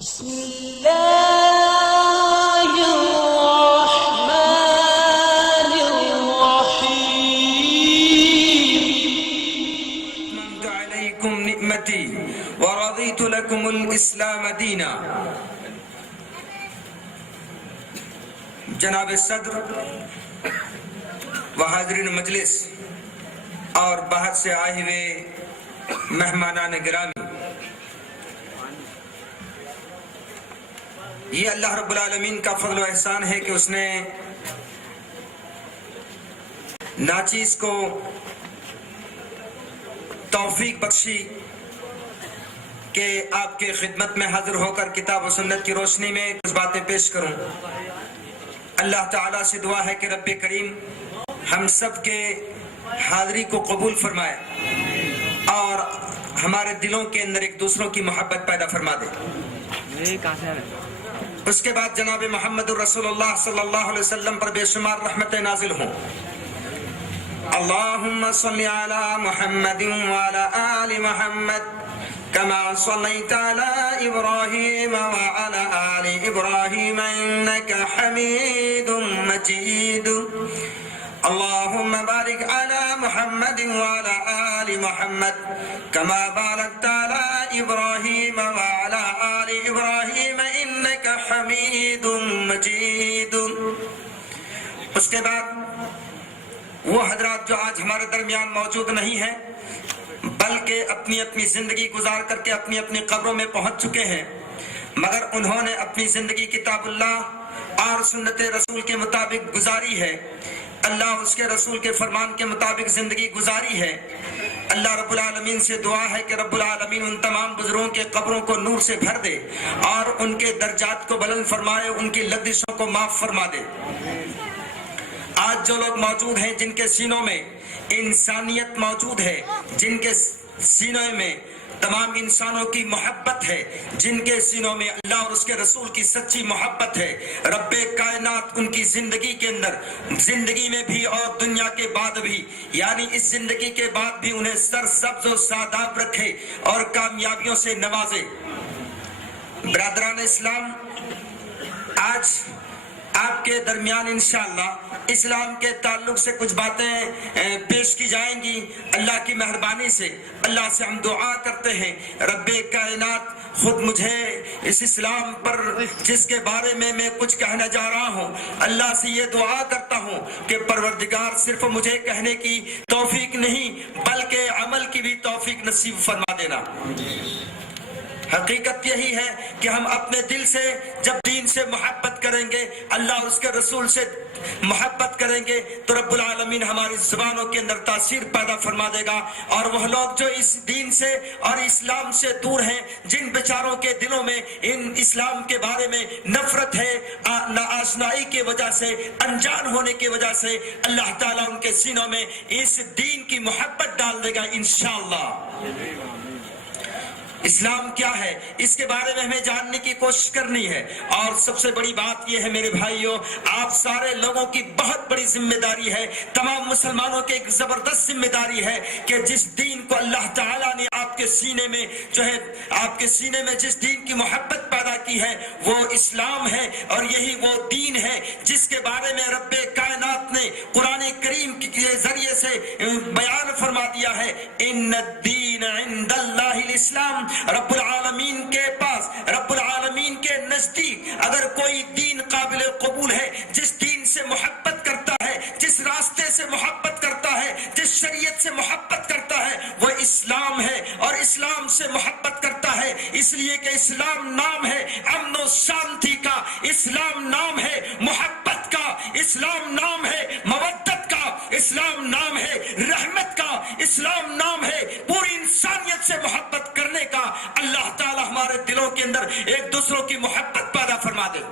بسم الله الرحمن الرحيم أتممت عليكم نعمتي ورضيت لكم الإسلام دينا. جناب صدر و حاضرین مجلس اور باہر سے آئے ہوئے مہمانان گرامی، یہ اللہ رب العالمین کا فضل و احسان ہے کہ اس نے ناچیز کو توفیق بخشی کہ آپ کے خدمت میں حاضر ہو کر کتاب و سنت کی روشنی میں کچھ باتیں پیش کروں. اللہ تعالیٰ سے دعا ہے کہ رب کریم ہم سب کے حاضری کو قبول فرمائے اور ہمارے دلوں کے اندر ایک دوسروں کی محبت پیدا فرما دے. اس کے بعد جناب محمد الرسول اللہ صلی اللہ علیہ وسلم پر بے شمار رحمتیں نازل ہوں. اللہم صلی علی محمد وعلی آل محمد كما صليت على إبراهيم وعلى آل إبراهيم إنك حميد مجيد. اللهم بارك على محمد وعلى آل محمد كما باركت على إبراهيم وعلى آل إبراهيم إنك حميد مجيد. اس کے بعد وہ حضرات جو آج ہمارے درمیان موجود نہیں ہیں بلکہ اپنی اپنی زندگی گزار کر کے اپنی اپنی قبروں میں پہنچ چکے ہیں، مگر انہوں نے اپنی زندگی کتاب اللہ اور سنت رسول کے مطابق گزاری ہے، اللہ اس کے رسول کے فرمان کے مطابق زندگی گزاری ہے. اللہ رب العالمین سے دعا ہے کہ رب العالمین ان تمام بزرگوں کے قبروں کو نور سے بھر دے اور ان کے درجات کو بلند فرمائے، ان کی لغزشوں کو معاف فرما دے. آج جو لوگ موجود ہیں جن کے سینوں میں انسانیت موجود ہے، جن کے سینوں میں تمام انسانوں کی محبت ہے، جن کے سینوں میں اللہ اور اس کے رسول کی سچی محبت ہے، رب کائنات ان کی زندگی کے اندر، زندگی میں بھی اور دنیا کے بعد بھی، یعنی اس زندگی کے بعد بھی انہیں سرسبز و شاداب رکھے اور کامیابیوں سے نوازے. برادران اسلام، آج آپ کے درمیان انشاءاللہ اسلام کے تعلق سے کچھ باتیں پیش کی جائیں گی. اللہ کی مہربانی سے اللہ سے ہم دعا کرتے ہیں رب کائنات خود مجھے اس اسلام پر جس کے بارے میں کچھ کہنا جا رہا ہوں، اللہ سے یہ دعا کرتا ہوں کہ پروردگار صرف مجھے کہنے کی توفیق نہیں بلکہ عمل کی بھی توفیق نصیب فرما دینا. حقیقت یہی ہے کہ ہم اپنے دل سے جب دین سے محبت کریں گے، اللہ اور اس کے رسول سے محبت کریں گے تو رب العالمین ہماری زبانوں کے اندر تاثیر پیدا فرما دے گا. اور وہ لوگ جو اس دین سے اور اسلام سے دور ہیں، جن بیچاروں کے دلوں میں ان اسلام کے بارے میں نفرت ہے، ناآشنائی کی وجہ سے، انجان ہونے کی وجہ سے، اللہ تعالیٰ ان کے سینوں میں اس دین کی محبت ڈال دے گا انشاءاللہ. اسلام کیا ہے اس کے بارے میں ہمیں جاننے کی کوشش کرنی ہے. اور سب سے بڑی بات یہ ہے میرے بھائیوں، آپ سارے لوگوں کی بہت بڑی ذمہ داری ہے، تمام مسلمانوں کی ایک زبردست ذمہ داری ہے کہ جس دین کو اللہ تعالیٰ نے آپ کے سینے میں جو ہے، آپ کے سینے میں جس دین کی محبت پیدا کی ہے وہ اسلام ہے، اور یہی وہ دین ہے جس کے بارے میں رب کائنات نے قرآن کریم کے ذریعے سے بیان فرما دیا ہے. ان الدین عند اللہ الاسلام. رب العالمین کے پاس، رب العالمین کے نزدیک اگر کوئی دین قابل قبول ہے، جس دین سے محبت کرتا ہے، جس راستے سے محبت کرتا ہے، جس شریعت سے محبت کرتا ہے، وہ اسلام ہے. اور اسلام سے محبت کرتا ہے اس لیے کہ اسلام نام ہے امن و شانتی کا، اسلام نام ہے محبت کا، اسلام نام ہے مودت کا، اسلام نام ہے رحمت کا، اسلام نام ہے پوری انسانیت سے محبت کرنے کا. اللہ تعالی ہمارے دلوں کے اندر ایک دوسروں کی محبت پیدا فرما دے.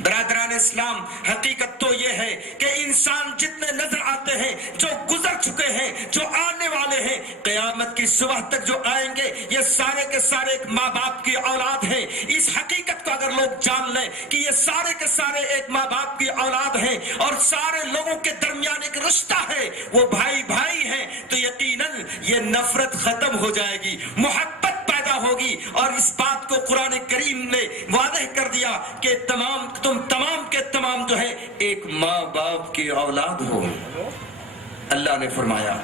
برادران اسلام، حقیقت تو یہ ہے کہ انسان جتنے نظر آتے ہیں، جو گزر چکے ہیں، جو آنے والے ہیں، قیامت کی صبح تک جو آئیں گے، یہ سارے کے سارے ایک ماں باپ کی اولاد ہیں. اس حقیقت کو اگر لوگ جان لیں کہ یہ سارے کے سارے ایک ماں باپ کی اولاد ہیں اور سارے لوگوں کے درمیان ایک رشتہ ہے، وہ بھائی بھائی ہیں، تو یقیناً یہ نفرت ختم ہو جائے گی، محبت پیدا پیدا ہوگی. اور اس بات کو قرآن کریم نے واضح کر دیا کہ تم تمام کے تمام جو ہے ایک ماں باپ کی اولاد ہو. اللہ نے فرمایا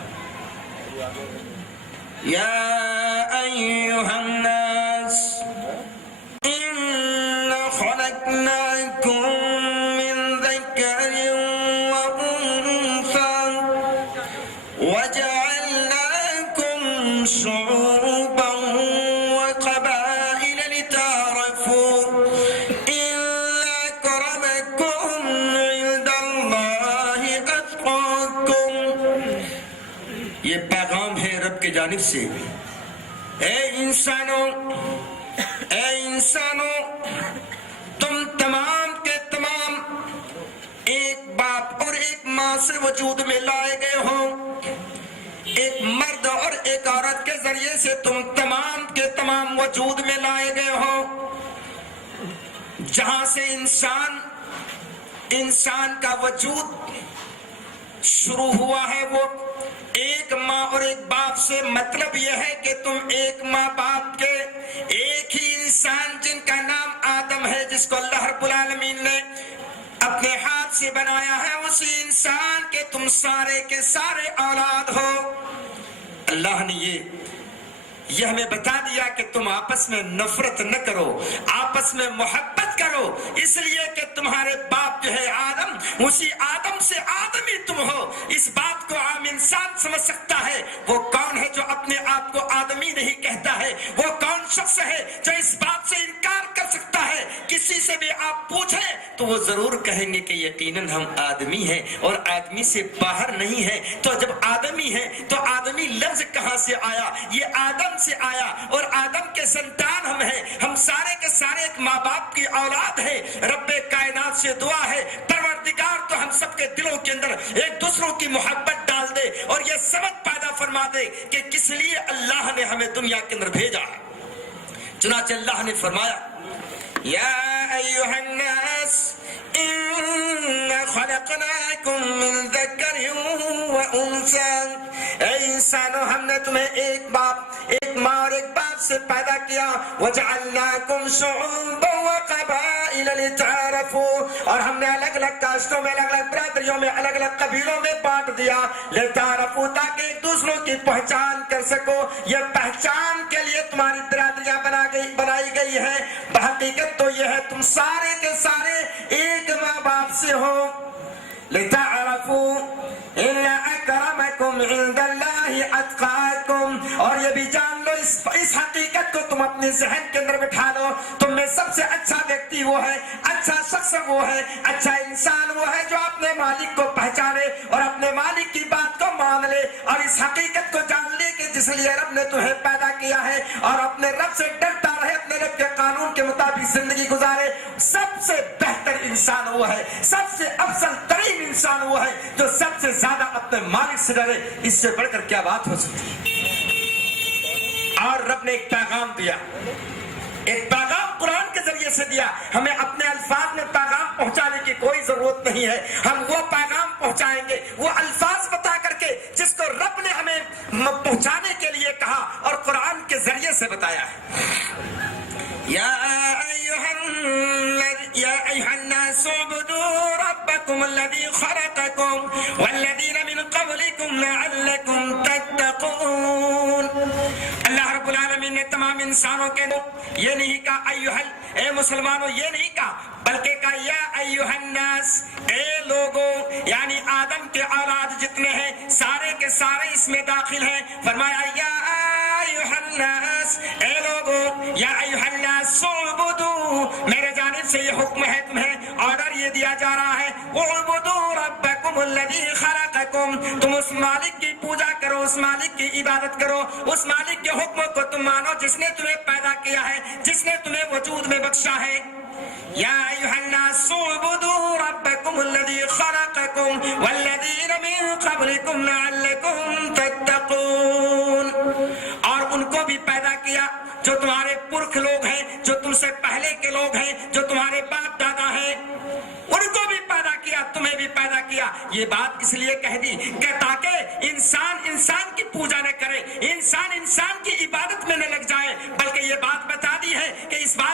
یا ایھا الناس انا خلقناکم من ذکر وانثى وجعلناکم شعوبا وقبائل لتعارفوا ان اکرمکم عند اللہ اتقاکم. یہ پیغام ہے رب کی جانب سے. اے انسانوں تم تمام کے تمام ایک باپ اور ایک ماں سے وجود میں لائے گئے ہو. ایک مرد اور ایک عورت کے ذریعے سے تم تمام کے تمام وجود میں لائے گئے ہو. جہاں سے انسان کا وجود شروع ہوا ہے وہ ایک ماں اور ایک باپ سے. مطلب یہ ہے کہ تم ایک ماں باپ کے ایک ہی انسان جن کا نام آدم ہے, جس کو اللہ رب العالمین نے اپنے ہاتھ سے بنایا ہے, اسی انسان کے تم سارے کے سارے اولاد ہو. اللہ نے یہ ہمیں بتا دیا کہ تم آپس میں نفرت نہ کرو, آپس میں محبت کرو, اس لیے کہ تمہارے باپ جو ہے آدم, اسی آدم سے آدمی تم ہو. اس بات کو عام انسان سمجھ سکتا ہے. وہ کون ہے جو اپنے آپ کو آدمی نہیں کہتا ہے؟ وہ کون شخص ہے جو اس بات سے انکار کر سکتا ہے؟ کسی سے بھی آپ پوچھیں تو وہ ضرور کہیں گے کہ یقیناً ہم آدمی ہیں اور آدمی سے باہر نہیں ہیں. تو جب آدمی ہیں تو آدمی لفظ کہاں سے آیا؟ یہ آدم سے آیا, اور آدم کے سنتان ہم ہیں. ہم سارے کے سارے ایک ماں باپ کی اولاد ہیں. رب کائنات سے دعا ہے پروردگار تو ہم سب کے دلوں کے اندر ایک دوسروں کی محبت ڈال دے اور یہ سمجھ پیدا فرما دے کہ کس لیے اللہ نے ہمیں دنیا کے اندر بھیجا. چنانچہ اللہ نے فرمایا یا ایھا الناس انا خلقناکم من ذکر وانثى. اے انسانوں, ہم نے تمہیں ایک ماں اور ایک باپ سے پیدا کیا. وجعلناکم شعوبا وقبائل لتعارفوا, اور ہم نے الگ الگ کاسٹوں میں, الگ الگ برادریوں میں, الگ الگ قبیلوں میں بانٹ دیا. لتعارفوا, تاکہ ایک دوسروں کی پہچان کر سکو. یہ پہچان کے لیے تمہاری برادریاں بنائی گئی ہیں. بحقیقت تو یہ ہے تم سارے کے سارے ایک ماں باپ سے ہو. لتعارفوا ان اکرمکم عند اللہ اتقاکم, اور یہ بھی جان لو, اس حقیقت کو تم اپنے ذہن کے اندر بٹھا لو, تم میں سب سے اچھا ویکتی وہ ہے, اچھا شخص وہ ہے, اچھا انسان وہ ہے جو اپنے مالک کو پہچانے اور اپنے مالک کی بات کو مان لے, اور اس حقیقت کو جان لے کہ جس لیے رب نے تمہیں پیدا کیا ہے, اور اپنے رب سے ڈرتا رہے, اپنے رب کے قانون کے مطابق زندگی گزارے. سب سے بہتر انسان وہ ہے, سب سے افضل ترین انسان وہ ہے جو سب سے زیادہ اپنے مالک سے ڈرے. اس سے بڑھ کر کیا بات ہو سکتی ہے؟ اور رب نے ایک پیغام دیا, ایک پیغام قرآن کے ذریعے سے دیا. ہمیں اپنے الفاظ میں پیغام پہنچانے کی کوئی ضرورت نہیں ہے. ہم وہ پیغام پہنچائیں گے, وہ الفاظ بتا کر کے جس کو رب نے ہمیں پہنچانے کے لیے کہا اور قرآن کے ذریعے سے بتایا ہے. یا ایھا الناس اعبدوا ربکم الذی خلقکم والذین من قبلکم لعلکم تتقون. اللہ رب العالمین نے تمام انسانوں کے یہ نہیں کہا اے مسلمانوں, یہ نہیں کہا, بلکہ کہا یا ایھا الناس, اے لوگوں, یعنی آدم کے اولاد جتنے ہیں سارے کے سارے اس میں داخل ہیں. فرمایا یا ایھا الناس, اے لوگوں, یا ایھا الناس اعبدوا, میرے جانب سے یہ حکم ہے, تمہیں آرڈر یہ دیا جا رہا ہے, اعبدوا ربکم الذی خلقکم, تم اس مالک کی پوجا کرو, اس مالک کی عبادت کرو, اس مالک کے حکم کو تم مانو جس نے تمہیں پیدا کیا ہے, جس نے تمہیں وجود میں بخشا ہے. یا ایھا الناس اعبدوا ربکم الذی خلقکم والذین من قبلکم لعلکم تتقون, اور ان کو بھی پیدا کیا جو تمہارے پرکھ لوگ ہیں, جو تم سے پہلے کے لوگ ہیں, جو تمہارے باپ دادا ہیں, ان کو بھی پیدا کیا, تمہیں بھی پیدا کیا. یہ بات اس لیے کہہ دی کہ تاکہ انسان انسان کی پوجا نہ کرے, انسان انسان کی عبادت میں نہ لگ جائے, بلکہ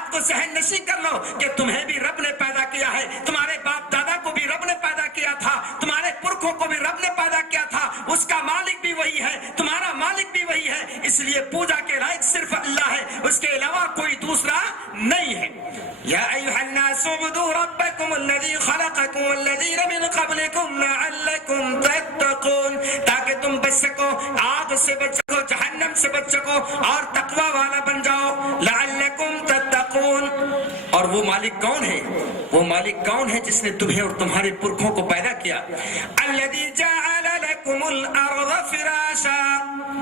بات کو ذہن نشین کر لو کہ تمہیں بھی رب نے پیدا کیا ہے, تمہارے باپ دادا کو بھی رب نے پیدا کیا تھا, تمہارے پرکھوں کو بھی رب نے پیدا کیا تھا, اس کا مالک بھی وہی ہے, تمہارا مالک بھی وہی ہے, اس لیے پوجا کے لائق صرف اللہ ہے, اس کے علاوہ کوئی دوسرا نہیں ہے. یا ایھا الناس اعبدوا ربکم الذی خلقکم والذین من قبلکم لعلکم تتقون, تاکہ تم بچ سکو, آگ سے بچ سکو, جہنم سے بچ سکو اور تقوی والا بن جاؤ. لعلکم تتقون. اور وہ مالک کون ہے؟ وہ مالک کون ہے جس نے تمہیں اور تمہارے پرکھوں کو پیدا کیا؟ الذی جعل لکم الارض فراشا.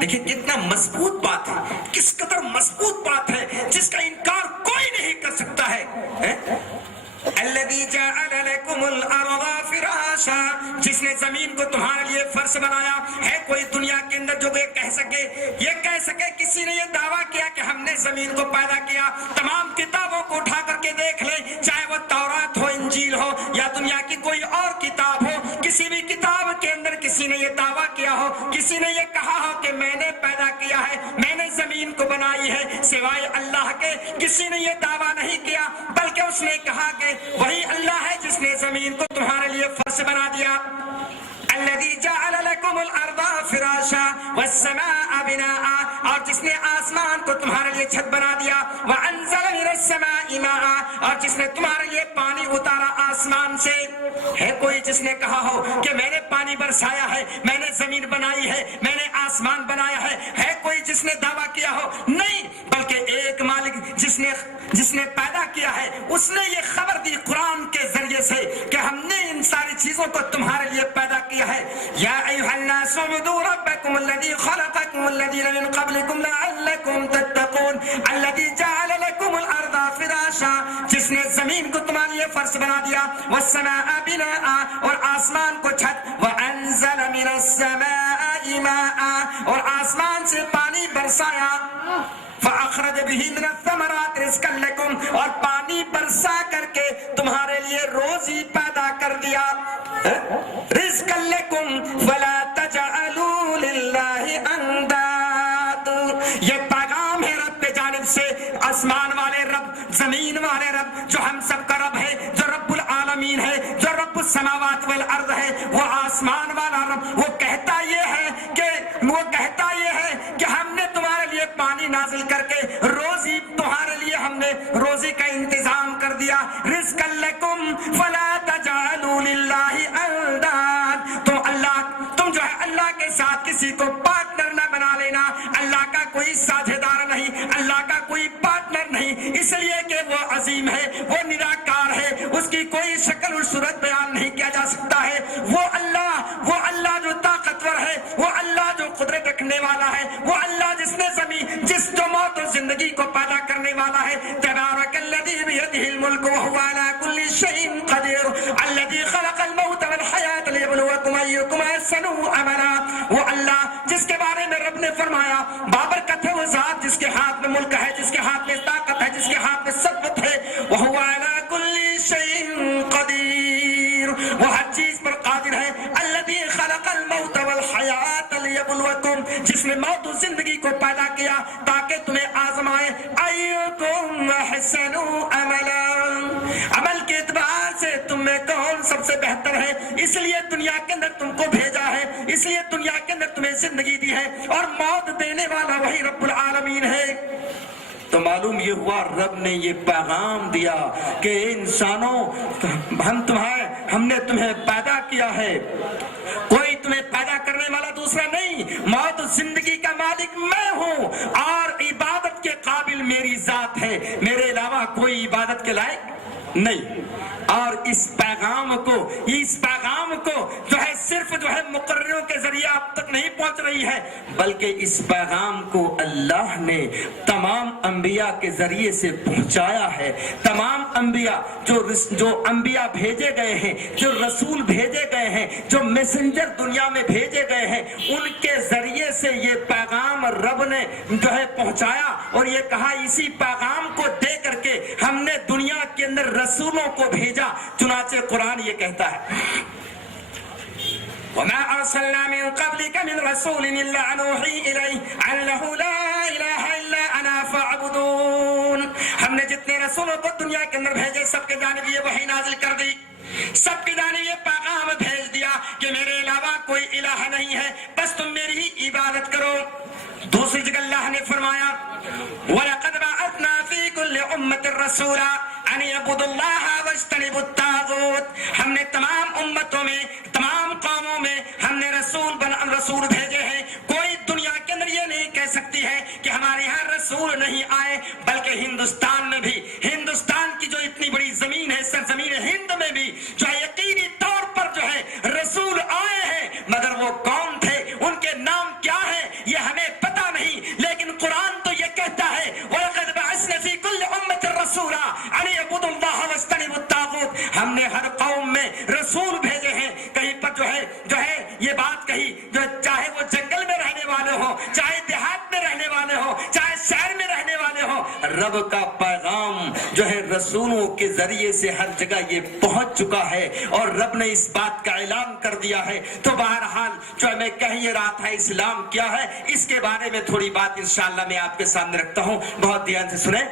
دیکھیں کتنا مضبوط بات ہے, کس قدر مضبوط بات ہے جس کا انکار کوئی نہیں کر سکتا ہے. الذی جعل لکم الارض فراشا, جس نے زمین کو تمہارے لیے فرش بنایا. ہے کوئی دنیا کے اندر جو یہ کہہ سکے کسی نے یہ دعویٰ کیا کہ ہم نے زمین کو پیدا کیا؟ تمام کتابوں کو اٹھا کر کے دیکھ لیں, چاہے وہ تورات ہو, انجیل ہو یا دنیا کی کوئی اور کتاب ہو, کسی بھی کتاب کے اندر کسی نے یہ دعویٰ کیا ہو, کسی نے یہ کہا ہو کہ میں نے پیدا کیا ہے, میں نے زمین کو بنائی ہے, سوائے اللہ کے کسی نے یہ دعویٰ نہیں کیا, بلکہ اس نے کہا کہ وہی اللہ ہے جس نے زمین کو تمہارے لیے فرش بنا دیا. الذی جعل لکم الارض فراشا والسماء بناء, اور جس نے آسمان کو تمہارے لیے چھت بنا دیا. وانزل من السماء ماء, اور جس نے تمہارے لیے پانی اتارا آسمان سے. ہے کوئی جس نے کہا ہو کہ میں نے پانی برسایا ہے, میں نے زمین بنائی ہے, میں نے آسمان بنایا ہے؟ ہے کوئی جس نے دعویٰ کیا ہو؟ نہیں, بلکہ ایک مالک جس نے پیدا کیا ہے, اس نے یہ خبر دی قرآن کے ذریعے سے کہ ہم نے ان ساری چیزوں کو تمہارے لیے پیدا کیا ہے. یا ایھا الناس اعبدوا ربکم الذی خلقکم والذین من قبلکم لعلکم تتقون. الذی جعل لکم الارض فراشا, جس نے زمین کو تمہارے لیے فرش بنا دیا. والسماء بناء, اور آسمان کو چھت. وانزل من السماء ماء, اور آسمان سے پانی برسایا. فاخرج به من الثمرات رزقا لكم, اور پانی برسا کر کے تمہارے لیے روزی پیدا کر دیا. رزقا لكم فلا تجعلوا لله انداد. یہ پیغام ہے رب کی جانب سے, آسمان والے رب, زمین والے رب, جو ہم سب کا رب ہے, جو رب العالمین ہے, جو رب السماوات والارض ہے, وہ آسمان والا رب, وہ کہتا یہ ہے کہ ہم نے تمہارے لیے پانی نازل کر کے روزی, تمہارے لیے ہم نے روزی کا انتظام کر دیا. رزقا لکم فلا تجعلوا للہ انداد. تم جو ہے اللہ کے ساتھ کسی کو پارٹنر نہ بنا لینا. اللہ کا کوئی ساجھیدار نہیں, اللہ کا کوئی پارٹنر نہیں, اس لیے کہ وہ عظیم ہے, وہ نراکار ہے, اس کی کوئی شکل اور صورت بیان نہیں کیا جا سکتا ہے. وہ اللہ جو طاقتور ہے, وہ اللہ جو قدرت رکھنے والا ہے, وہ اللہ جس جو موت اور زندگی کو پیدا کرنے والا ہے. تبارک الذی بیدہ الملک وہو علی کل شیء قدیر. الذی خلق الموت والحیاۃ لیبلوکم ایکم احسن عملا. وہ اللہ جس کے بارے میں رب نے فرمایا بابرکت ہے وہ ذات جس کے ہاتھ میں ملک ہے, جس کے ہاتھ میں طاقت ہے, جس کے ہاتھ میں سطوت ہے. وہو علی کل شیء قدیر, وہ ہر چیز پر قادر ہے. الذی خلق الموت والحیاۃ لیبلوکم, جس نے موت و زندگی کو پیدا کیا تاکہ تمہیں آزمائے. ایکم احسن عملا, عمل کے اعتبار سے تم میں کون سب سے بہتر ہے, اس لیے دنیا کے اندر تم کو بھیجا ہے, اس لیے دنیا کے اندر تمہیں زندگی دی ہے, اور موت دینے والا وہی رب العالمین ہے. تو معلوم یہ ہوا رب نے یہ پیغام دیا کہ انسانوں ہم نے تمہیں پیدا کیا ہے, کوئی تمہیں پیدا کرنے والا دوسرا نہیں. موت زندگی کا مالک میں ہوں, اور عبادت کے قابل میری ذات ہے, میرے علاوہ کوئی عبادت کے لائق نہیں. اور اس پیغام کو جو ہے صرف مقرروں کے ذریعے آپ تک نہیں پہنچ رہی ہے, بلکہ اس پیغام کو اللہ نے تمام انبیاء کے ذریعے سے پہنچایا ہے. تمام انبیاء جو انبیاء بھیجے گئے ہیں, جو رسول بھیجے گئے ہیں, جو میسنجر دنیا میں بھیجے گئے ہیں, ان کے ذریعے سے یہ پیغام رب نے جو ہے پہنچایا, اور یہ کہا اسی پیغام کو دے کر کے ہم نے دنیا کے اندر رسولوں کو بھیجا. چنانچہ قرآن یہ کہتا ہے وَمَا أَرْسَلْنَا مِن قَبْلِكَ مِن رَسُولٍ إِلَّا نُوحِي إِلَيْهِ أَنَّهُ لَا إِلَهَ إِلَّا أَنَا فَاعْبُدُونِ. ہم نے جتنے رسولوں کو دنیا کے اندر بھیجے سب کے جانب یہ وحی نازل کر دی، سب کی جانب یہ پیغام بھیج دیا کہ میرے علاوہ کوئی الہ نہیں ہے، بس تم میری ہی عبادت کرو۔ دوسری جگہ اللہ نے فرمایا وَلَقَدْ بَعَثْنَا فِي كُلِّ أُمَّةٍ رَسُولًا أَنِ اعْبُدُوا اللَّهَ وَاجْتَنِبُوا الطَّاغُوتَ، ہم نے تمام امتوں میں، تمام قوموں میں ہم نے رسول بھیجے ہیں۔ کوئی دنیا کے اندر یہ نہیں کہہ سکتی ہے کہ ہمارے یہاں رسول نہیں آئے، بلکہ ہندوستان میں بھی، ہندوستان کی جو اتنی بڑی زمین ہے، سرزمین ہند میں بھی جو ہے یقینی طور پر جو ہے رسول آئے ہیں، مگر وہ کون تھے، ان کے نام کیا ہے یہ ہمیں پتہ نہیں، لیکن قرآن تو یہ کہتا ہے وَلَقَدْ بَعَثْنَا فِي كُلِّ أُمَّةٍ رَسُولًا أَنِ اعْبُدُوا اللَّهَ وَاجْتَنِبُوا الطَّاغُوتَ، ہم نے ہر قوم میں رسول بھیجے ہیں۔ کہیں پر جو ہے یہ بات کہی، جو چاہے وہ جنگل میں رہنے والے ہوں، چاہے دیہات میں رہنے والے ہوں، چاہے شہر میں رہنے والے ہوں، رب کا پیغام جو ہے رسولوں کے ذریعے سے ہر جگہ یہ پہنچ چکا ہے، اور رب نے اس بات کا اعلان کر دیا ہے۔ تو بہرحال جو میں کہہ یہ رہا تھا اسلام کیا ہے، اس کے بارے میں تھوڑی بات انشاءاللہ میں آپ کے سامنے رکھتا ہوں، بہت دھیان سے سنیں۔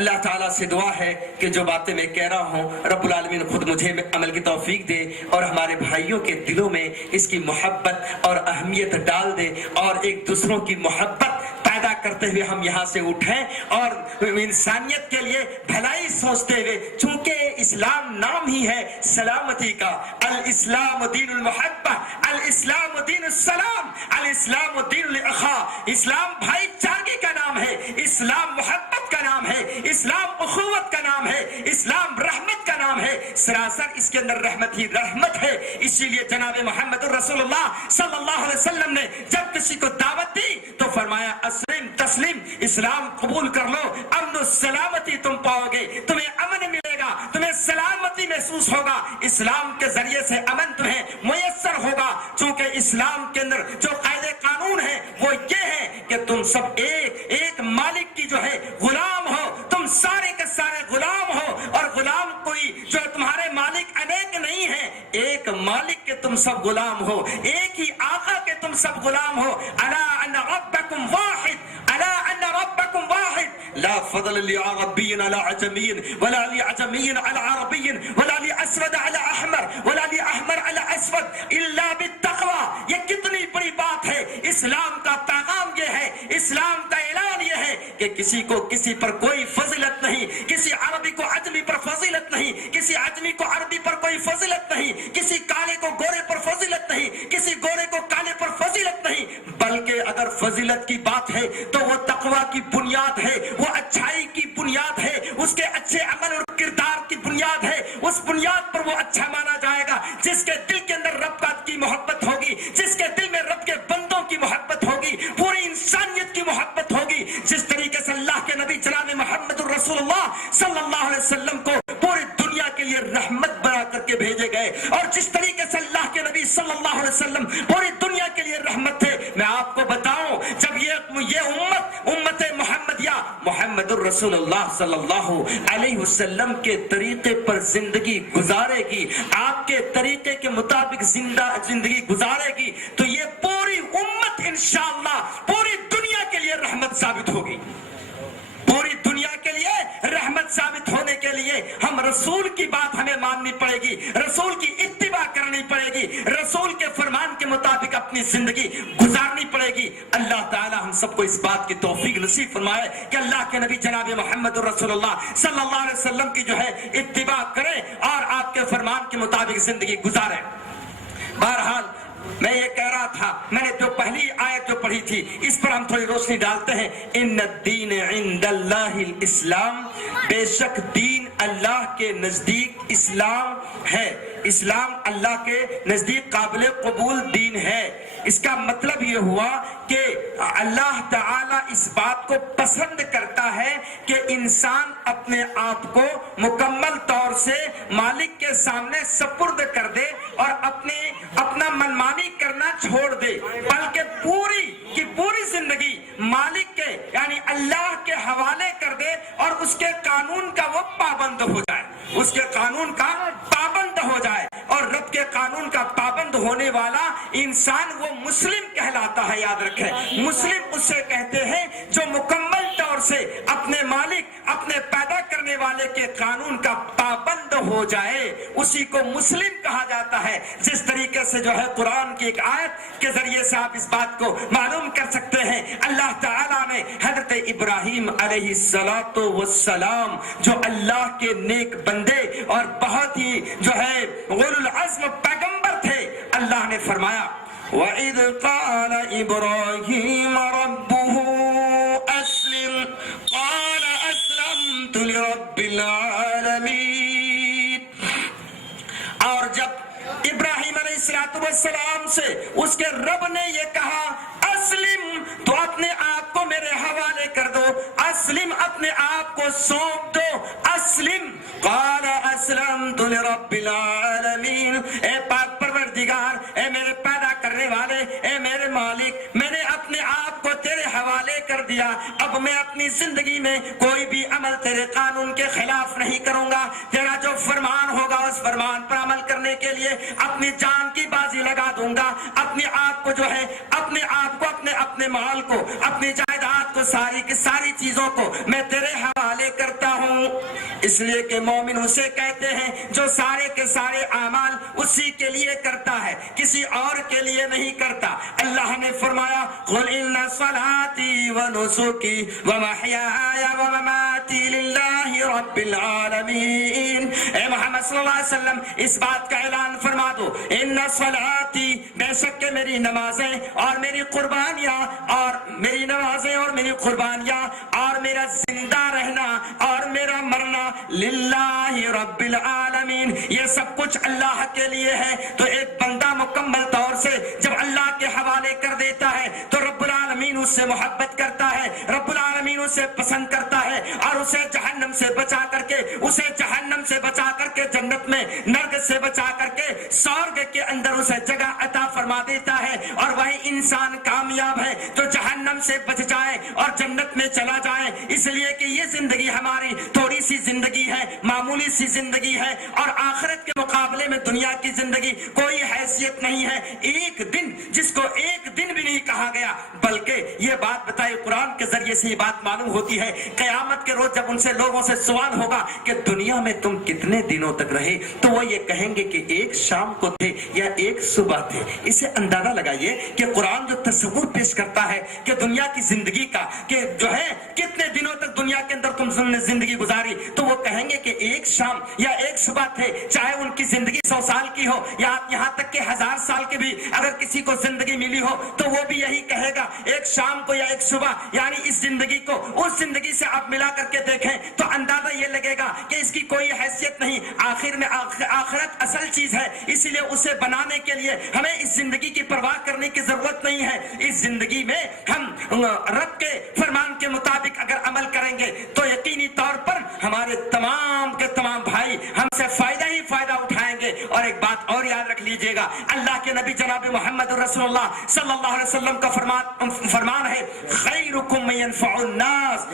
اللہ تعالیٰ سے دعا ہے کہ جو باتیں میں کہہ رہا ہوں رب العالمین خود مجھے عمل کی توفیق دے، اور ہمارے بھائیوں کے دلوں میں اس کی محبت اور اہمیت ڈال دے، اور ایک دوسروں کی محبت پیدا کرتے ہوئے ہم یہاں سے اٹھیں، اور انسانیت کے لیے بھلائی سوچتے ہوئے، چونکہ اسلام نام ہی ہے سلامتی کا، الاسلام دین المحبہ، الاسلام دین السلام، الاسلام دین الاخاء، اسلام بھائی چارگی کا نام ہے، اسلام محبت کا نام ہے، اسلام اخوت کا نام ہے، اسلام رحمت کا نام ہے، سراسر اس کے اندر رحمت ہی رحمت ہے۔ اسی لیے جناب محمد رسول اللہ صلی اللہ علیہ وسلم نے جب کسی کو دعوت دی تو فرمایا اسلم تسلیم، اسلام قبول کر لو، امن و سلامتی تم پاؤ گے، تمہیں امن ملے گا، تمہیں سلامتی محسوس ہوگا، اسلام کے ذریعے سے امن تمہیں میسر ہوگا، چونکہ اسلام کے اندر جو قاعدے قانون ہے وہ یہ ہے کہ تم سب ایک مالک کی جو ہے غلام ہو، تم سارے کے سارے غلام ہو، اور غلام کوئی جو تمہارے مالک انیک نہیں ہے، ایک مالک کے تم سب غلام ہو، ایک ہی آقا کے تم سب غلام ہو۔ الا ان ربکم واحد، الا ان ربکم واحد، لا فضل لعربی على عجمی ولا لعجمی على عربی ولا لاسود على احمر ولا لاحمر على اسود الا بالتقوى۔ یہ کتنی بڑی بات ہے، اسلام کا پیغام یہ ہے، اسلام کا اعلان یہ ہے کہ کسی کو کسی پر کوئی فضیلت نہیں، کسی عربی کو عجمی پر فضیلت نہیں، کسی عجمی کو عربی پر کوئی فضیلت نہیں، کسی کالے کو گورے پر فضیلت نہیں، کسی گورے کو کالے پر فضیلت نہیں، بلکہ اگر فضیلت کی بات ہے تو وہ تقویٰ کی بنیاد ہے، وہ اچھائی کی بنیاد ہے، اس کے اچھے عمل اور کردار کی بنیاد ہے، اس بنیاد پر وہ اچھا مانا جائے گا جس کے دل کے اندر رب کی محبت ہوگی، جس کے دل میں رب کے بندوں کی محبت ہوگی، پوری انسانیت کی محبت ہوگی۔ جس طریقے سے اللہ کے نبی جناب محمد رسول اللہ صلی اللہ علیہ وسلم کو پوری دنیا کے لیے رحمت بنا کر کے بھیجے گئے، اور جس طریقے سے اللہ کے نبی صلی اللہ علیہ وسلم پوری دنیا کے لیے رحمت تھے، میں آپ کو بتاؤں جب یہ امت محمدیہ محمد الرسول اللہ صلی اللہ علیہ وسلم کے طریقے پر زندگی گزارے گی، آپ کے طریقے کے مطابق زندگی گزارے گی، تو یہ پوری امت انشاءاللہ پوری دنیا کے لیے رحمت ثابت ہوگی۔ پوری دنیا کے لیے رحمت ثابت ہونے کے لیے ہم رسول کی بات ہمیں ماننی پڑے گی، رسول کی اتباع کرنی پڑے گی، رسول کے فرمان کے مطابق اپنی زندگی گزارنی پڑے گی۔ اللہ تعالی ہم سب کو اس بات کی توفیق نصیب فرمائے کہ اللہ کے نبی جناب محمد رسول اللہ صلی اللہ علیہ وسلم کی جو ہے اتباع کریں اور آپ کے فرمان کے مطابق زندگی گزاریں۔ بہرحال میں یہ کہہ رہا تھا، میں نے جو پہلی آیت جو پڑھی تھی اس پر ہم تھوڑی روشنی ڈالتے ہیں۔ ان الدین عند اللہ الاسلام، بے شک دین اللہ کے نزدیک اسلام ہے، اسلام اللہ کے نزدیک قابل قبول دین ہے۔ اس کا مطلب یہ ہوا کہ اللہ تعالی اس بات کو پسند کرتا ہے کہ انسان اپنے آپ کو مکمل طور سے مالک کے سامنے سپرد کر دے اور اپنا منمانی کرنا چھوڑ دے، بلکہ پوری کی پوری زندگی مالک کے یعنی اللہ کے حوالے کر دے اور اس کے قانون کا وہ پابند ہو جائے، اس کے قانون کا پابند ہو جائے۔ اور رب کے قانون کا پابند ہونے والا انسان وہ مسلم کہلاتا ہے، یاد رکھیں، مسلم اسے کہتے ہیں جو مکمل طور سے اپنے اسی کو مسلم کہا جاتا ہے. جس طریقے سے جو ہے قرآن کی ایک آیت کے ذریعے سے آپ اس بات کو معلوم کر سکتے ہیں, اللہ تعالیٰ نے حضرت ابراہیم علیہ السلام جو اللہ کے نیک بندے اور بہت ہی جو ہے اولو العزم پیغمبر تھے, اللہ نے فرمایا وَإِذْ قَالَ إِبْرَاهِيمَ رَبُّهُ أَسْلِمْ قَالَ أَسْلَمْتُ لِرَبِّ الْعَالَمِينَ. اور جب ابراہیم علیہ السلام سے اس کے رب نے یہ کہا اسلم, تو اپنے آپ کو میرے حوالے کر دو, اسلم اپنے آپ کو سونپ دو, اسلم. قال اسلمت لرب العالمین, اے پاک پروردگار, اے میرے پیدا کرنے والے, اے میرے مالک, میں نے اپنے آپ کو تیرے حوالے کر دیا. اب میں اپنی زندگی میں کوئی بھی عمل تیرے قانون کے خلاف نہیں کروں گا. تیرا جو فرمان ہوگا اس فرمان پر عمل کرنے کے لیے اپنی جان کی بازی لگا دوں گا. اپنے آپ کو جو ہے اپنے آپ کو اپنے مال کو, اپنی جائیداد کو, ساری کی ساری چیزوں کو میں تیرے حوالے کرتا ہوں. اس لیے کہ مومن اسے کہتے ہیں جو سارے کے سارے اعمال اسی کے لیے کرتا ہے, کسی اور کے لیے نہیں کرتا. اللہ نے فرمایا قل ان صلاتي ونسكي ومحياي ومماتي لله رب العالمین. اے محمد صلی اللہ علیہ وسلم اس بات کا اعلان فرما دو, ان صلاتی, بے شک کہ میری نمازیں اور میری قربانیاں, اور میری نمازیں اور میری قربانیاں, اور میرا زندہ رہنا اور میرا مرنا للہ رب العالمین, یہ سب کچھ اللہ کے لیے ہے. تو ایک بندہ مکمل طور سے جب اللہ کے حوالے کر دیتا ہے تو رب العالمین اس سے محبت کرتا ہے, رب العالمین اسے پسند کرتا ہے, اور اسے جہنم سے بچا کر کے, اسے جہنم سے بچا کر کے جنت میں, نرک سے بچا کر کے سورگ کے اندر اسے جگہ عطا فرما دیتا ہے. اور وہی انسان کامیاب ہے جو جہنم سے بچ جائے اور جنت میں چلا جائے. اس لیے کہ یہ زندگی ہماری تھوڑی سی زندگی ہے, معمولی سی زندگی ہے, اور آخرت کے مقابلے میں دنیا کی زندگی کوئی حیثیت نہیں ہے. ایک دن جس کو ایک دن بھی نہیں کہا گیا, بلکہ یہ بات بتائی قرآن کے ذریعے سے یہ بات معلوم ہوتی ہے. قیامت کے روز جب ان سے لوگوں سے سوال ہوگا کہ دنیا میں تم کتنے دنوں تک رہے, تو وہ یہ کہیں گے کہ ایک شام کو تھے یا ایک صبح تھے. اسے اندازہ لگائیے کہ قرآن جو تصور پیش کرتا ہے کہ دنیا کی زندگی کا, کہ جو ہے کتنے دنوں تک دنیا کے اندر تم نے زندگی گزاری, تو وہ کہیں گے کہ ایک شام یا ایک صبح تھے. چاہے ان کی زندگی 100 سال کی ہو یا یہاں تک کہ 1000 سال کی بھی اگر کسی کو زندگی ملی ہو, تو وہ بھی یہی کہے گا ایک شام کو یا ایک صبح. یعنی اس زندگی کو اس زندگی سے آپ ملا کر کے دیکھیں تو اندازہ یہ لگے گا کہ اس کی کوئی حیثیت نہیں. آخر میں آخرت اصل چیز ہے, اس لیے اسے بنانے کے لیے ہمیں اس زندگی کی پرواہ کرنے کی ضرورت نہیں ہے. اس زندگی میں ہم رب کے فرمان کے مطابق اگر عمل کریں گے تو یقینی طور پر ہمارے تمام کے تمام بھائی ہم سے فائدہ ہی فائدہ اٹھائیں گے. اور ایک بات اور یاد رکھ لیجئے گا, اللہ کے نبی جناب محمد رسول اللہ صلی اللہ علیہ وسلم کا فرمان ہے خیرکم من ينفع الناس,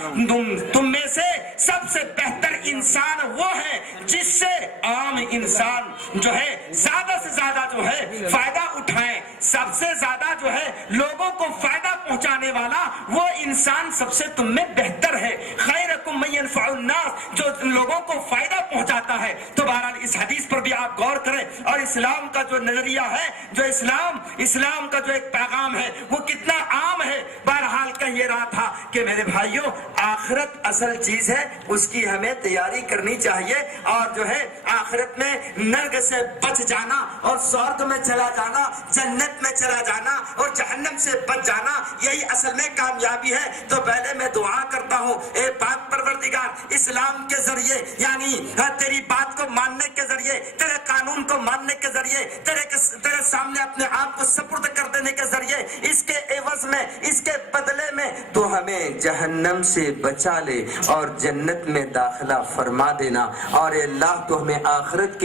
تم میں سے سب سے بہتر انسان وہ ہے جس سے عام انسان جو ہے زیادہ سے زیادہ جو ہے فائدہ اٹھائیں. سب سے زیادہ جو ہے لوگوں کو فائدہ پہنچانے والا وہ انسان سب سے تم میں بہتر ہے. خیرکم من ينفع الناس, جو لوگوں کو فائدہ پہنچاتا ہے. تو بہرحال اس حدیث پر بھی آپ غور کریں, اور اسلام کا جو نظریہ ہے, جو اسلام کا جو ایک پیغام ہے وہ کتنا عام ہے. بہرحال کہہ یہ رہا تھا کہ میرے بھائیوں, آخرت اصل چیز ہے, اس کی ہمیں تیاری کرنی چاہیے. اور جو ہے آخرت میں نرک سے بچ جانا اور سورگ میں چلا جانا, جنت میں چلا جانا اور جہنم سے بچ جانا, یہی اصل میں کامیابی ہے. تو پہلے میں دعا کرتا ہوں, اے پاک پروردگار, اسلام کے ذریعے یعنی تیری بات کو ماننے کے ذریعے, تیرے قانون کو ماننے کے ذریعے, تیرے سامنے اپنے آپ کو سپرد کر دینے کے ذریعے, اس کے عوض میں, اس کے بدلے میں تو ہمیں جہنم سے بچا لے اور جنت میں داخلہ فرما دینا. اور اے اللہ تو ہمیں آخرت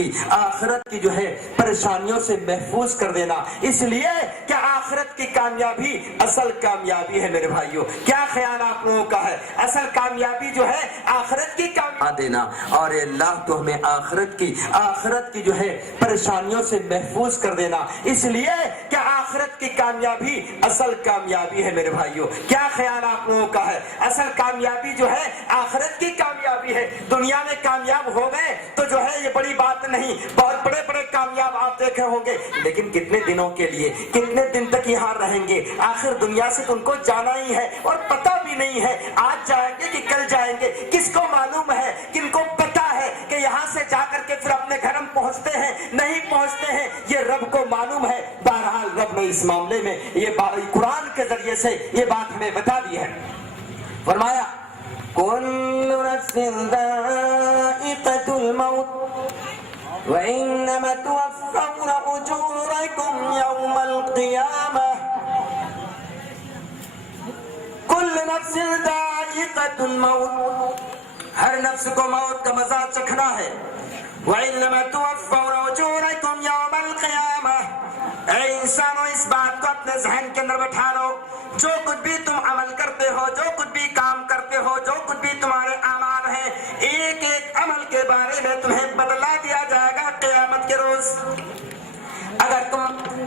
کی جو ہے پریشانیوں سے محفوظ کر دینا. اس لیے کہ آخرت کی کامیابی اصل کامیابی ہے میرے بھائیوں. کیا خیال آپ لوگوں کا ہے؟ اصل کامیابی جو ہے آخرت کی کامیابی دینا. اور اللہ تو ہمیں آخرت کی جو ہے پریشانیوں سے محفوظ کر دینا. اس لیے کہ آخرت کی کامیابی اصل کامیابی ہے میرے بھائیوں. کیا خیال آپ لوگوں کا ہے؟ اصل کامیابی جو ہے آخرت کی کامیابی ہے. دنیا میں کامیاب ہو گئے تو جو ہے یہ بڑی بات نہیں. بہت بڑے بڑے کامیاب آپ دیکھے ہوں گے, لیکن کتنے دنوں کے لیے, کتنے دن تک یہاں رہیں گے؟ آخر دنیا سے ان کو جانا ہی ہے اور پتہ بھی نہیں ہے آج جائیں گے کہ کل جائیں گے. کس کو معلوم ہے؟ کن کو پتہ ہے کہ یہاں سے جا کر کے پھر اپنے گھر ہم پہنچتے ہیں نہیں پہنچتے ہیں؟ یہ رب کو معلوم ہے. بہرحال رب نے اس معاملے میں یہ قرآن کے ذریعے سے یہ بات ہمیں بتا دی ہے. فرمایا كل نفس ذائقة الموت وإنما توفون أجوركم يوم القيامة کل نفس ذائقۃ الموت, ہر نفس کو موت کا مزہ چکھنا ہے. وَإِنَّمَا تُوَفَّوْنَ أُجُورَكُمْ يَوْمَ الْقِيَامَةِ, اے انسانوں اس بات کو اپنے ذہن کے اندر بٹھا لو. جو کچھ بھی تم عمل کرتے ہو, جو کچھ بھی کام کرتے ہو, جو کچھ بھی تمہارے اعمال ہیں, ایک ایک عمل کے بارے میں تمہیں بدلا دیا جائے گا قیامت کے روز. اگر تم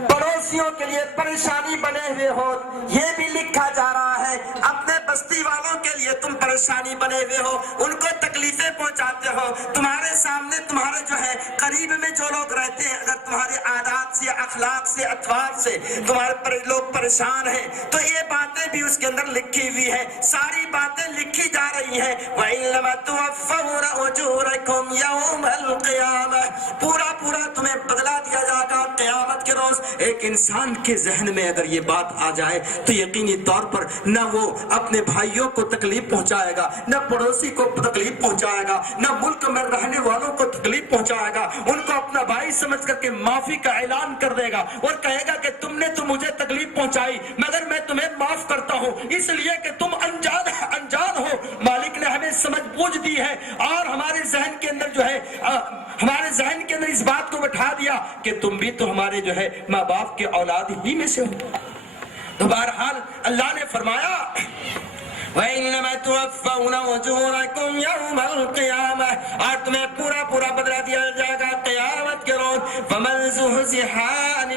پڑوسیوں کے لیے پریشانی بنے ہوئے ہو, یہ بھی لکھا جا رہا ہے. اپنے بستی والوں کے لیے تم پریشانی بنے ہوئے ہو, ان کو تکلیفیں پہنچاتے ہو. تمہارے سامنے تمہارے جو ہے قریب میں جو لوگ رہتے ہیں, اگر تمہارے عادات سے, اخلاق سے, اطوار سے تمہارے لوگ پریشان ہیں تو یہ باتیں بھی اس کے اندر لکھی ہوئی ہے. ساری باتیں لکھی جا رہی ہیں. وَإِنَّمَا تُوَفَّوْنَ أُجُورَكُمْ يَوْمَ الْقِيَامَةِ, پورا تمہیں بدلا دیا جائے گا قیامت کے روز. ایک انسان کے ذہن میں اگر یہ بات آ جائے تو یقینی طور پر نہ وہ اپنے بھائیوں کو تکلیف پہنچائے گا, نہ پڑوسی کو تکلیف پہنچائے گا, نہ ملک میں رہنے والوں کو تکلیف پہنچائے گا. ان کو اپنا بھائی سمجھ کر کے معافی کا اعلان کر دے گا اور کہے گا کہ تم نے تو مجھے تکلیف پہنچائی مگر میں تمہیں معاف کرتا ہوں, اس لیے کہ تم انجان ہو. مالک نے ہمیں سمجھ بوجھ دی ہے اور ہمارے ذہن کے اندر جو ہے ہمارے ذہن کے اندر اس بات کو بٹھا دیا کہ تم بھی تو ہمارے جو ہے ماں باپ کے اولاد ہی میں سے ہو. تو بہرحال اللہ نے فرمایا وَإِنَّمَا تُوَفَّوْنَ أُجُورَكُمْ يَوْمَ الْقِيَامَةِ, اور تمہیں پورا بدلا دیا جائے گا قیامت کے روز. فَمَنْ زُحْزِحَ عَنِ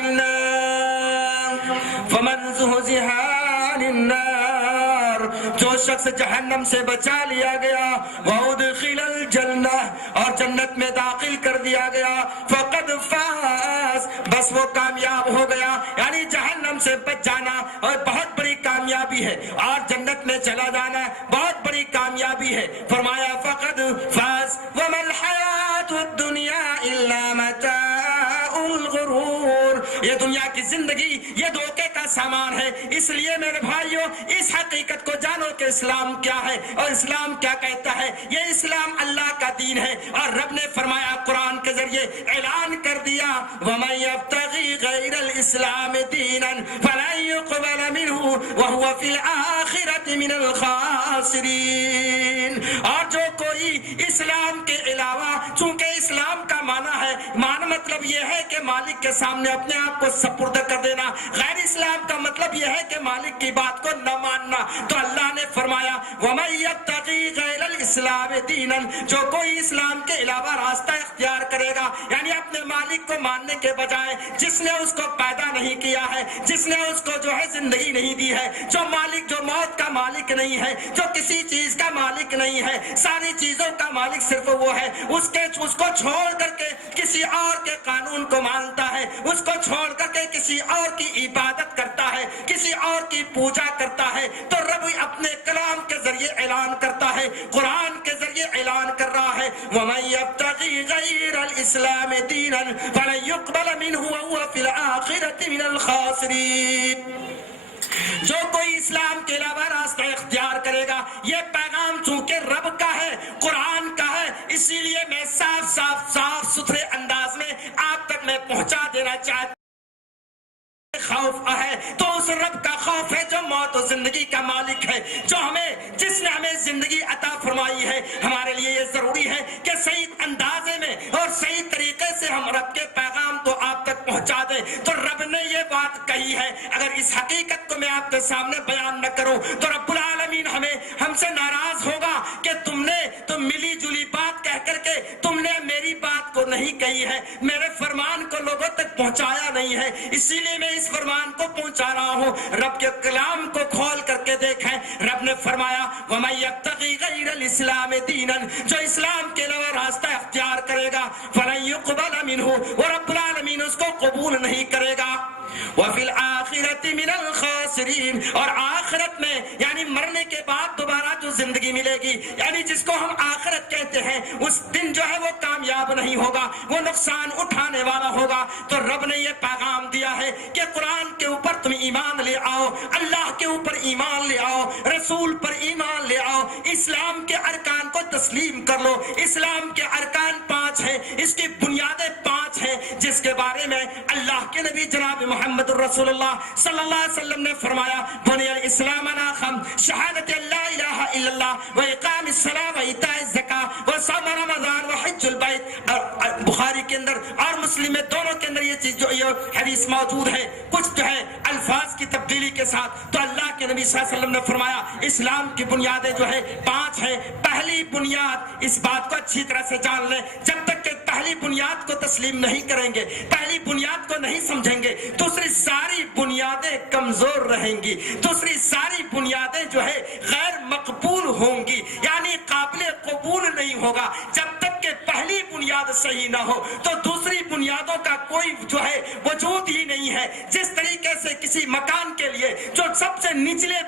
النَّارِ, جو شخص جہنم سے بچا لیا گیا, وَأُدْخِلَ الْجَنَّةَ, اور جنت میں داخل کر دیا گیا, فَقَدْ فَازَ, بس وہ کامیاب ہو گیا. یعنی جہنم سے بچ جانا اور بہت بڑی کامیابی ہے, اور جنت میں چلا جانا بہت بڑی کامیابی ہے. فرمایا فَقَدْ فَازَ وَمَا الْحَيَاةُ الدُّنْيَا إِلَّا مَتَاعُ الْغُرُورِ, یہ دنیا کی زندگی یہ دھوکے کا سامان ہے. اس لیے میرے بھائیوں اس حقیقت کو جانو کہ اسلام کیا ہے اور اسلام کیا کہتا ہے. یہ اسلام اللہ کا دین ہے, اور رب نے فرمایا قرآن کے ذریعے اعلان کر دیا وَمَن يَبْتَغِي غَيْرَ الْإِسْلَامِ دِينًا فَلَن يُقْبَلَ مِنْهُ وَهُوَ فِي الْآخِرَةِ مِنَ الْخَاسِرِينَ, اور جو کوئی اسلام کے علاوہ, چونکہ اسلام کا معنی ہے, مطلب یہ ہے کہ مالک کے سامنے اپنے آپ کو سپرد کر دینا. غیر اسلام کا مطلب یہ ہے کہ مالک کی بات کو نہ ماننا. تو اللہ نے فرمایا وَمَن يَبْتَغِي غَيْرَ الْإِسْلَامِ دِينًا, جو کوئی اسلام کے علاوہ راستہ اختیار کرے گا, یعنی اپنے مالک کو ماننے کے بجائے جس نے اس کو پیدا نہیں کیا ہے, جس نے اس کو جو ہے زندگی نہیں دی ہے, جو مالک جو موت کا مالک نہیں ہے, جو کسی چیز کا مالک نہیں ہے, ساری چیزوں کا مالک صرف وہ ہے, اس کو چھوڑ کر کے کسی اور کے قانون کو مانتا ہے, اس کو چھوڑ کر کے کسی اور کی عبادت کرتا ہے, کسی اور کی پوجا کرتا ہے, تو رب اپنے کلام کے ذریعے اعلان کرتا ہے, قرآن کے ذریعے اعلان کر رہا ہے وَمَن يَبْتَغِي غَيْرَ الْإِسْلَامِ دِينًا فَلَن يُقْبَلَ مِنْهُ وَهُوَ فِي الْآخِرَةِ مِنَ الْخَاسِرِينَ. جو کوئی اسلام کے علاوہ راستہ اختیار کرے گا, یہ پیغام چونکہ رب کا ہے, قرآن کا ہے, اسی لیے میں صاف ستھرے انداز میں آپ تک میں پہنچا دینا چاہتا ہوں. خوف ہے تو اس رب کا خوف ہے جو موت و زندگی کا مالک ہے, جس نے ہمیں زندگی عطا فرمائی ہے. ہمارے لیے یہ ضروری ہے کہ صحیح اندازے میں اور صحیح طریقے سے ہم رب کے پیغام کو آپ تک پہنچا دیں. تو رب نے یہ یہ بات کہی ہے، اگر اس حقیقت کو میں آپ کے سامنے بیان نہ کروں تو رب العالمین ہم سے ناراض ہوگا کہ تم نے تو ملی جلی بات کہہ کر کے تم نے میری بات کو نہیں کہی ہے، میرے فرمان کو لوگوں تک پہنچایا نہیں ہے، اسی لیے میں اس فرمان کو پہنچا رہا ہوں۔ رب کے کلام کو کھول کر کے دیکھیں، رب نے فرمایا وَمَن يَبْتَغِ غَيْرَ الْإِسْلَامِ دِينًا، جو اسلام کے علاوہ راستہ اختیار کرے گا فَلَن يُقْبَلَ مِنْهُ، وہ رب العالمین اس کو قبول نہیں کرے گا۔ وَفِي الْآخِرَةِ مِنَ الْخَاسِرِينَ، اور آخرت میں یعنی مرنے کے بعد دوبارہ جو زندگی ملے گی، یعنی جس کو ہم آخرت کہتے ہیں، اس دن جو ہے وہ کامیاب نہیں ہوگا، وہ نقصان اٹھانے والا ہوگا۔ تو رب نے یہ پیغام دیا ہے کہ قرآن کے اوپر تم ایمان لے آؤ، اللہ کے اوپر ایمان لے آؤ، رسول پر ایمان لے آؤ، اسلام کے ارکان کو تسلیم کر لو۔ اسلام کے ارکان 5 ہیں، اس کی بنیادیں 5 ہیں، جس کے بارے میں اللہ کے نبی جناب محمد الرسول اللہ صلی اللہ علیہ وسلم نے فرمایا بنی الاسلام علی 5، شہادت اللہ الہ الا اللہ و اقام الصلاۃ و ایتاء الزکاۃ و صوم رمضان و حج البیت۔ بخاری کے اندر اور مسلم میں دونوں کے اندر یہ چیز جو یہ حدیث موجود ہے، کچھ جو ہے الفاظ کی تبدیلی کے ساتھ۔ تو اللہ کے نبی صلی اللہ علیہ وسلم نے فرمایا اسلام کی بنیادیں جو ہے 5 ہیں۔ پہلی بنیاد، اس بات کو اچھی طرح سے جان لیں، جب تک کہ پہلی بنیاد کو تسلیم نہیں کریں گے، پہلی بنیاد کو نہیں سمجھیں گے، دوسری ساری بنیادیں کمزور رہیں گی، دوسری ساری بنیادیں جو ہے غیر مقبول ہوں گی، یعنی قابل قبول نہیں ہوگا۔ جب تک کہ پہلی بنیاد صحیح نہ ہو تو دوسری بنیادوں کا کوئی جو ہے وجود ہی نہیں ہے۔ جس طریقے سے کسی مکان کے لیے جو سب سے نچلے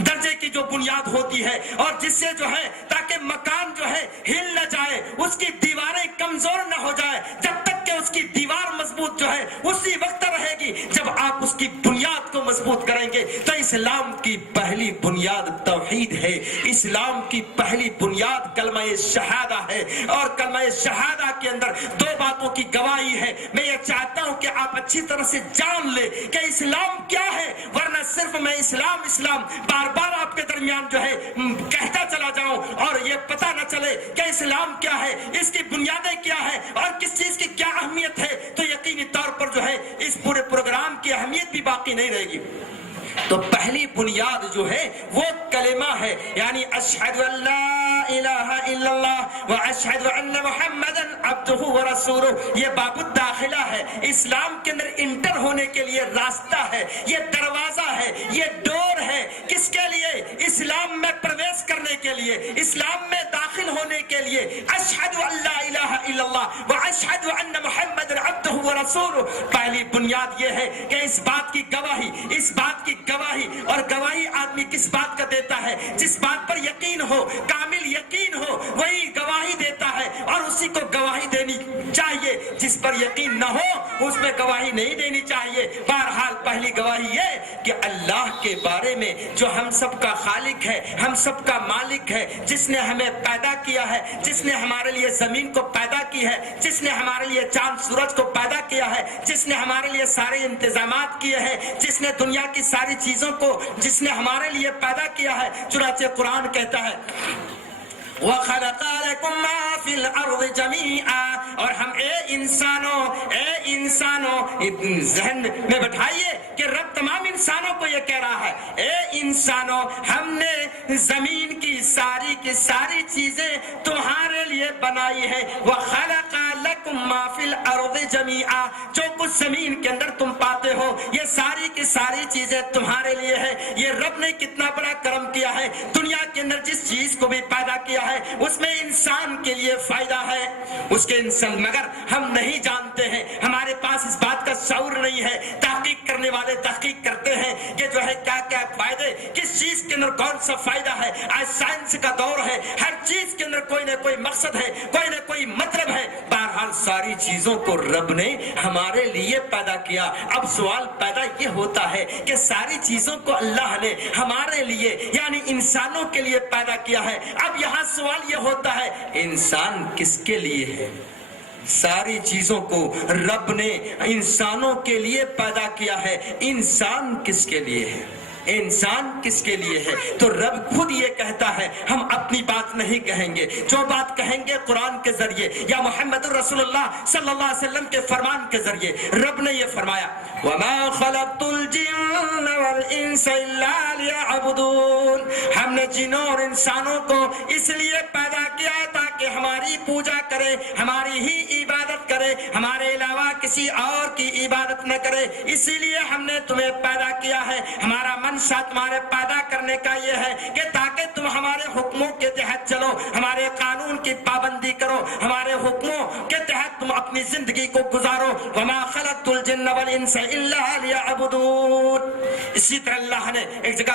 درجے کی جو بنیاد ہوتی ہے اور جس سے جو ہے تاکہ مکان جو ہے ہل نہ جائے، اس کی دیواریں کمزور نہ ہو جائے، جب تک کہ اس کی دیوار مضبوط جو ہے اسی وقت رہے گی جب آپ اس کی بنیاد کو مضبوط کریں گے۔ تو اسلام کی پہلی بنیاد توحید ہے، اسلام کی پہلی بنیاد کلمہ شہادہ ہے، اور کلمہ شہادہ کے اندر 2 باتوں کی گواہی ہے۔ میں یہ چاہتا ہوں کہ آپ اچھی طرح سے جان لیں کہ اسلام کیا ہے، ورنہ صرف میں اسلام اسلام بار بار آپ کے درمیان جو ہے کہتا چلا جاؤں اور یہ پتہ نہ چلے کہ اسلام کیا ہے، اس کی بنیادیں کیا ہے اور کس چیز کی کیا اہمیت ہے، تو یقینی طور پر جو ہے اس پورے پروگرام کی اہمیت بھی باقی نہیں رہے گی۔ تو پہلی بنیاد جو ہے وہ کلمہ ہے، یعنی اشہد ان لا الہ الا اللہ و اشہد ان محمدا عبدہ و رسولہ۔ یہ باب الداخلہ ہے، اسلام کے اندر انٹر ہونے کے لیے راستہ ہے، یہ دروازہ ہے، یہ ڈور ہے۔ کس کے لیے؟ اسلام میں پرویش کرنے کے لیے، اسلام میں داخل ہونے کے لیے۔ اشہد ان لا الہ الا اللہ و اشہد ان محمدا عبدہ و رسولہ۔ پہلی بنیاد یہ ہے کہ اس بات کی گواہی، اس بات کی گواہی، اور گواہی آدمی کس بات کا دیتا ہے؟ جس بات پر یقین ہو، کامل یقین ہو، وہی گواہی دیتا ہے، اور اسی کو گواہی دینی چاہیے۔ جس پر یقین نہ ہو اس میں گواہی نہیں دینی چاہیے۔ بہرحال پہلی گواہی یہ کہ اللہ کے بارے میں جو ہم سب کا خالق ہے، ہم سب کا مالک ہے، جس نے ہمیں پیدا کیا ہے، جس نے ہمارے لیے زمین کو پیدا کی ہے، جس نے ہمارے لیے چاند سورج کو پیدا کیا ہے، جس نے ہمارے لیے سارے انتظامات کیے ہیں، جس نے دنیا کی ساری چیزوں کو جس نے ہمارے لیے پیدا کیا ہے۔ چنانچہ قرآن کہتا ہے وَخَلَقَ لَكُم مَّا فِي الْأَرْضِ جَمِيعًا، اور ہم اے انسانوں ذہن میں بٹھائیے کہ رب تمام انسانوں کو یہ کہہ رہا ہے، اے انسانوں، ہم نے زمین کی ساری چیزیں تمہارے لیے بنائی ہے۔ وَخَلَقَ لَكُم مَّا فِي الْأَرْضِ جَمِيعًا، جو کچھ زمین کے اندر تم پاتے ہو یہ ساری کی ساری چیزیں تمہارے لیے ہے۔ یہ رب نے کتنا بڑا کرم کیا ہے، دنیا کے اندر جس چیز کو بھی پیدا کیا ہے اس میں انسان کے لیے فائدہ ہے، اس کے انسان، مگر ہم نہیں جانتے ہیں، ہمارے پاس اس بات کا شعور نہیں ہے۔ تحقیق کرنے والے تحقیق کرتے ہیں کہ جو ہے کیا کیا فائدے، کس چیز کے اندر کون سا فائدہ ہے۔ آج سائنس کا دور ہے، ہر چیز کے اندر کوئی نہ کوئی مقصد ہے، کوئی نہ کوئی مطلب ہے۔ بہرحال ساری چیزوں کو رب نے ہمارے لیے پیدا کیا۔ اب سوال پیدا یہ ہوتا ہے کہ ساری چیزوں کو اللہ نے ہمارے لیے یعنی انسانوں کے لیے پیدا کیا ہے۔ اب یہاں سوال یہ ہوتا ہے انسان کس کے لیے ہے؟ ساری چیزوں کو رب نے انسانوں کے لیے پیدا کیا ہے، انسان کس کے لیے ہے؟ انسان کس کے لیے ہے؟ تو رب خود یہ کہتا ہے ہم اپنی بات نہیں کہیں گے، جو بات کہیں گے قرآن کے ذریعے یا محمد رسول اللہ صلی اللہ علیہ وسلم کے فرمان کے ذریعے۔ رب نے یہ فرمایا وَمَا خَلَقْتُ الْجِنَّ وَالْإِنسَ إِلَّا لِيَعْبُدُونَ، ہم نے جنوں اور انسانوں کو اس لیے پیدا کیا تاکہ ہماری پوجا کرے، ہماری ہی عبادت کرے، ہمارے علاوہ کسی اور کی عبادت نہ کرے، اسی لیے ہم نے تمہیں پیدا کیا ہے۔ ہمارا منشا تمہارے پیدا کرنے کا یہ ہے کہ تاکہ تم ہمارے حکموں کے تحت چلو، ہمارے قانون کی پابندی کرو، ہمارے حکموں کے تحت تم اپنی زندگی کو گزارو۔ وما خلقت الجن والانس الا لیعبدون۔ اسی طرح اللہ نے ایک جگہ